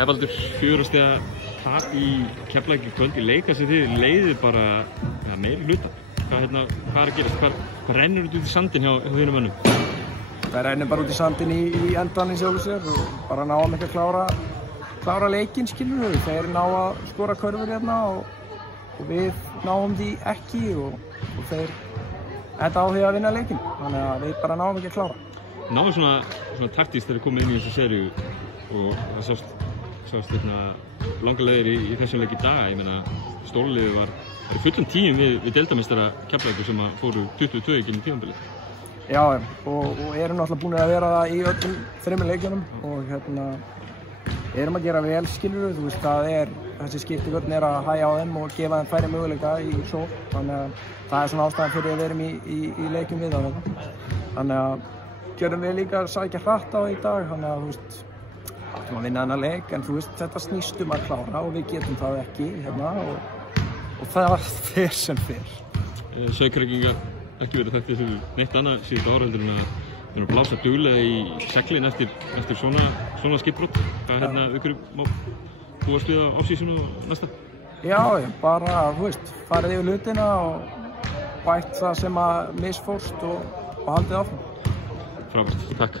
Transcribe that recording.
Sævaldur, 4 stiga tap í Keflavík í kvöld í leika sem þið leiðið bara meiri hluta. Hvað er að gerast? Hvað rennur þetta út í sandinn hjá þínum mönnum? Það rennur bara út í sandinn í endan í sjálfu sér og bara náum ekki að klára leikinn, skilur við. Þeir ná að skora körfur hérna og við náum því ekki og þeir enda á því að vinna leikinn. Þannig að við bara náum ekki að klára. Náðu svona taktískt þegar þið komið inn í þessu seríu og það sást langar leiðir í þessum leik í dag. Ég meina, stórliðið var í fullum tíum við deildarmeistara Keflavíkur sem fóru 22 í tímabilið. Já, og erum náttúrulega búin að vera það í öllum 3 leikjunum og erum að gera vel, skilur við. Þú veist, þessi skiptivörn að hægja á þeim og gefa þeim færri möguleika í sókn. Þannig að það svona ástæðan fyrir að við erum í leikjum við það. Þannig að gerum við líka að sækja hratt á í dag, þannig að þú veist, áttum að vinna þennan leik, en þú veist, þetta snýst að klára og við getum það ekki og það fer sem fer. Sauðkrækingar ekki verið þekkt þessu neitt annað síðustu ára heldur en að blása duglega í seglin eftir svona skipbrot. Hvað ykkur má búast við á off-seasonu og næsta? Já, bara, þú veist, farið yfir hlutina og bætt það sem að misfórst og haldið áfram. Frábært, takk.